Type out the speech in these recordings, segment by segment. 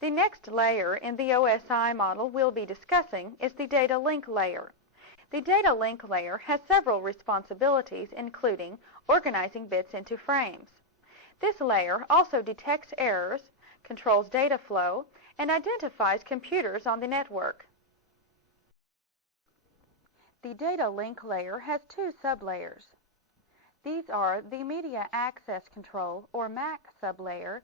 The next layer in the OSI model we'll be discussing is the data link layer. The data link layer has several responsibilities, including organizing bits into frames. This layer also detects errors, controls data flow, and identifies computers on the network. The data link layer has two sublayers. These are the Media Access Control, or MAC sublayer,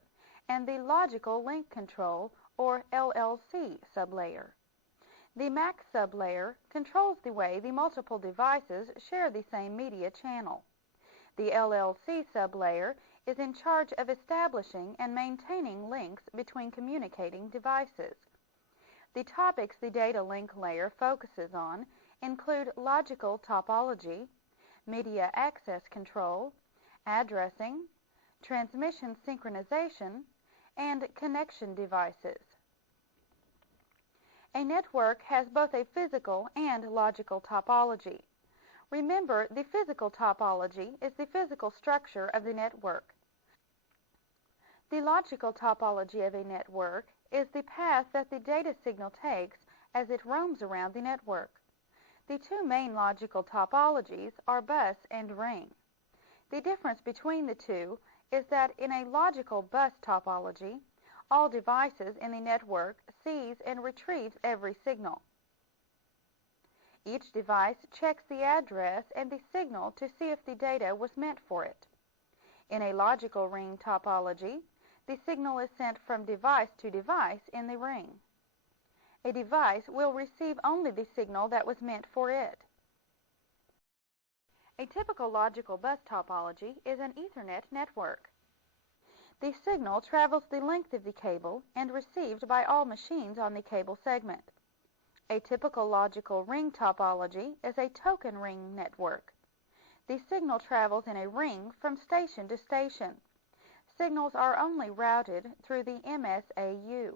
and the Logical Link Control, or LLC sublayer. The MAC sublayer controls the way the multiple devices share the same media channel. The LLC sublayer is in charge of establishing and maintaining links between communicating devices. The topics the data link layer focuses on include logical topology, media access control, addressing, transmission synchronization, and connection devices. A network has both a physical and logical topology. Remember, the physical topology is the physical structure of the network. The logical topology of a network is the path that the data signal takes as it roams around the network. The two main logical topologies are bus and ring. The difference between the two is that in a logical bus topology, all devices in the network sees and retrieves every signal. Each device checks the address and the signal to see if the data was meant for it. In a logical ring topology, the signal is sent from device to device in the ring. A device will receive only the signal that was meant for it. A typical logical bus topology is an Ethernet network. The signal travels the length of the cable and received by all machines on the cable segment. A typical logical ring topology is a token ring network. The signal travels in a ring from station to station. Signals are only routed through the MSAU.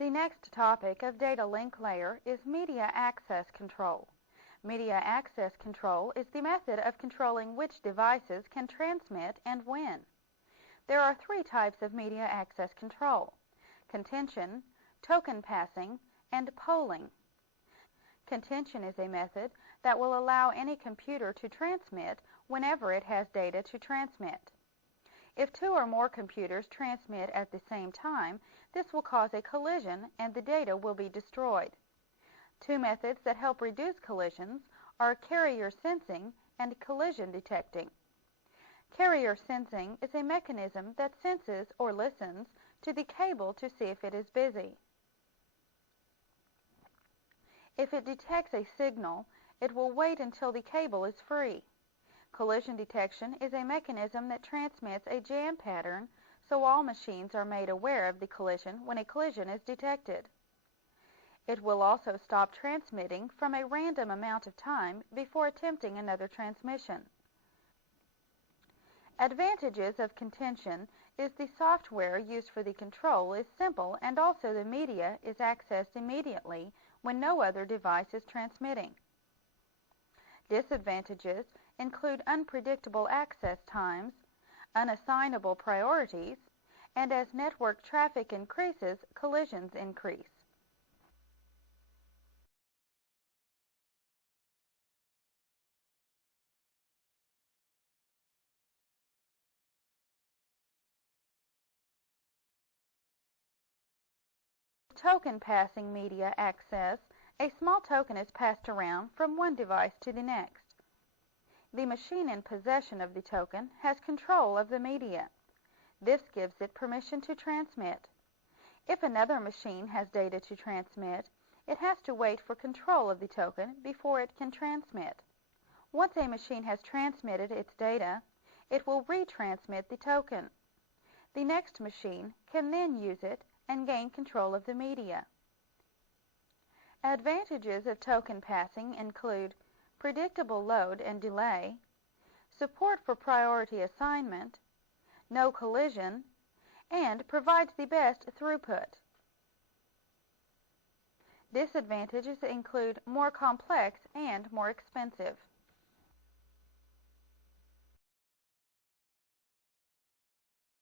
The next topic of data link layer is media access control. Media access control is the method of controlling which devices can transmit and when. There are three types of media access control: contention, token passing, and polling. Contention is a method that will allow any computer to transmit whenever it has data to transmit. If two or more computers transmit at the same time, this will cause a collision and the data will be destroyed. Two methods that help reduce collisions are carrier sensing and collision detecting. Carrier sensing is a mechanism that senses or listens to the cable to see if it is busy. If it detects a signal, it will wait until the cable is free. Collision detection is a mechanism that transmits a jam pattern so all machines are made aware of the collision when a collision is detected. It will also stop transmitting from a random amount of time before attempting another transmission. Advantages of contention is the software used for the control is simple and also the media is accessed immediately when no other device is transmitting. Disadvantages include unpredictable access times, unassignable priorities, and as network traffic increases, collisions increase. Token passing media access, a small token is passed around from one device to the next. The machine in possession of the token has control of the media. This gives it permission to transmit. If another machine has data to transmit, it has to wait for control of the token before it can transmit. Once a machine has transmitted its data, it will retransmit the token. The next machine can then use it and gain control of the media. Advantages of token passing include predictable load and delay, support for priority assignment, no collision, and provides the best throughput. Disadvantages include more complex and more expensive.